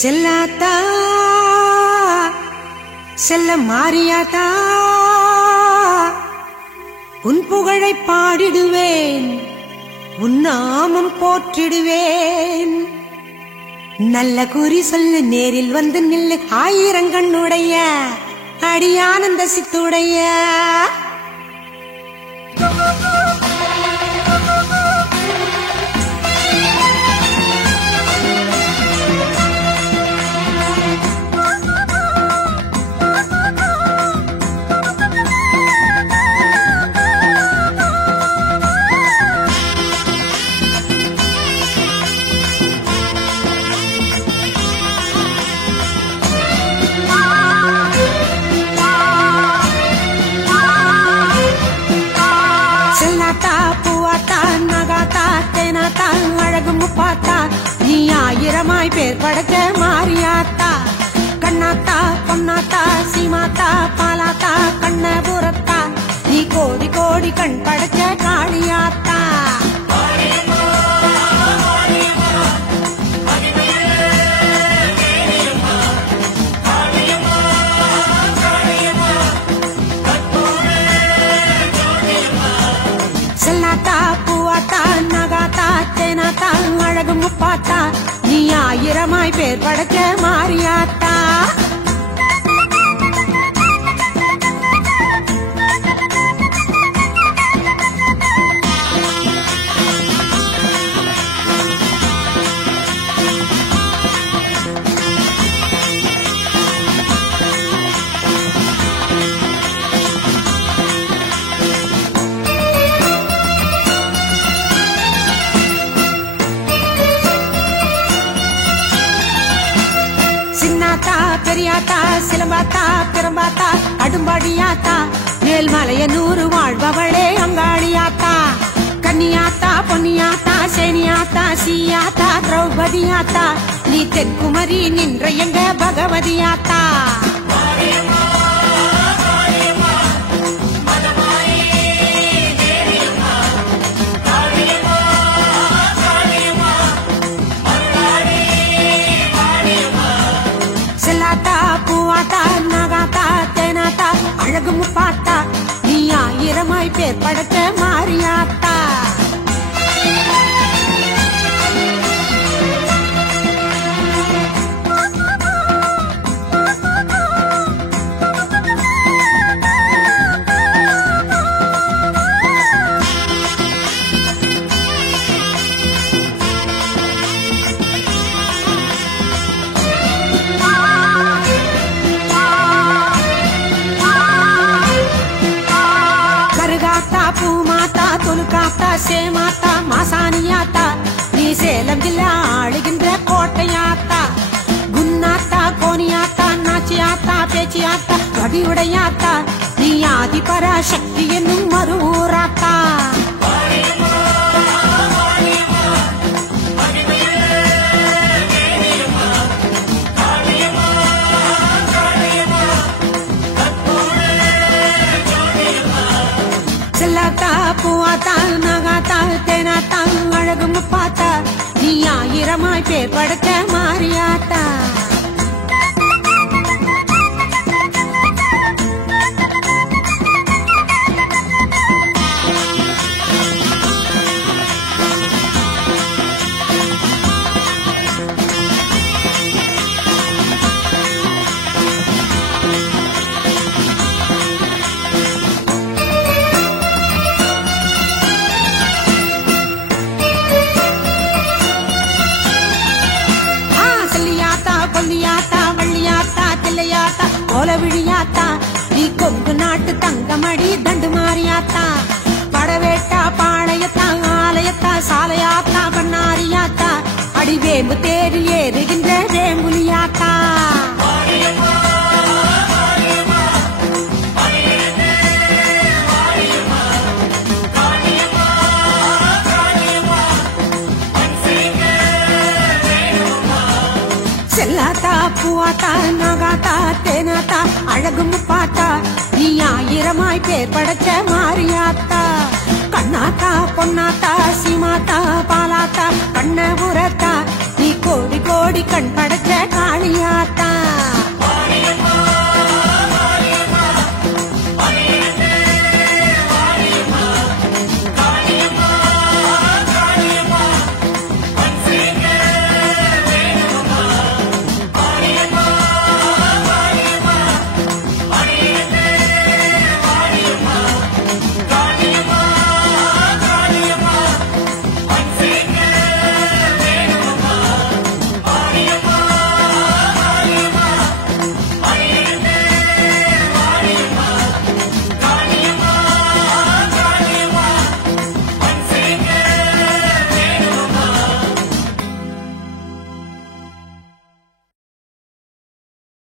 செல்லாத்தா செல்ல மாறியாத்தா உன் புகழை பாடிடுவேன், உன் நாமம் போற்றிடுவேன். நல்ல குறி சொல்லு, நேரில் வந்து நில்லு, ஆயிரங்கண்ணுடைய அடியானந்த சித்துடைய. அழகு முப்பாத்தா நீ ஆயிரமாய் பேர் படைச்ச மாரியாத்தா. கண்ணாத்தா பொன்னாத்தா சீமாத்தா பாலாத்தா கண்ணபுரத்தா நீ கோடி கோடி கண் படைச்ச காளியாத்தா. செல்லாத்தா பூவாத்தா நகாத்தா தேனாத்தா அழகு முப்பாத்தா நீ ஆயிரமாய் பேர் படைச்ச மாரியாத்தா. சின்னாத்தா பெரியாத்தா சிலம்பாத்தா பெரும்பாத்தா அடும்பாடியாத்தா மேல்மலைய 100 வாழ்பவளே அங்காளியாத்தா. கன்னியாத்தா பொன்னியாத்தா சேனியாத்தா சீயாத்தா திரௌபதியாத்தா நீ தென்குமரி நின்ற எங்க பகவதியாத்தா. செல்லாத்தா பூவாத்தா நகாத்தா தேனாத்தா அழகு முப்பாத்தா நீ ஆயிரமாய் பேர் படைச்ச மாரியாத்தா. பூமாத்தா தொலுக்காத்தா சேமாத்தா மாசாணியாத்தா நீ சேலம் ஜில்லா ஆளுகின்ற கோட்டையாத்தா. குன்னாத்தா கோனியாத்தா நாச்சியாத்தா பேச்சியாத்தா வடிவுடையாத்தா நீ ஆதிபரா சக்தி என்னும் மறுவூராத்தா. செல்லாத்தா பூவாத்தா நகாத்தா தேனாத்தா அழகு முப்பாத்தா நீ ஆயிரமாய் பேர் படைச்ச மாரியாத்தா. கொல்லியாத்தா வள்ளியாத்தா தில்லையாத்தா கோலவிழியாத்தா நீ கொங்கு நாட்டு தங்கமடி தண்டு மாறியாத்தா. படவேட்டா பாளையத்தா ஆலயத்தா சாலையாத்தா பண்ணாரியாத்தா அடிவேம்பு தேடி ஏறுகின்ற வேம்புலியாத்தா. செல்லாத்தா பூவாத்தா நகாத்தா தேனாத்தா அழகு முப்பாத்தா நீ ஆயிரமாய் பேர் படைச்ச மாரியாத்தா. கண்ணாத்தா பொன்னாத்தா சீமாத்தா பாலாத்தா கண்ணபுரத்தா நீ கோடி கோடி கண் படைச்ச காளியாத்தா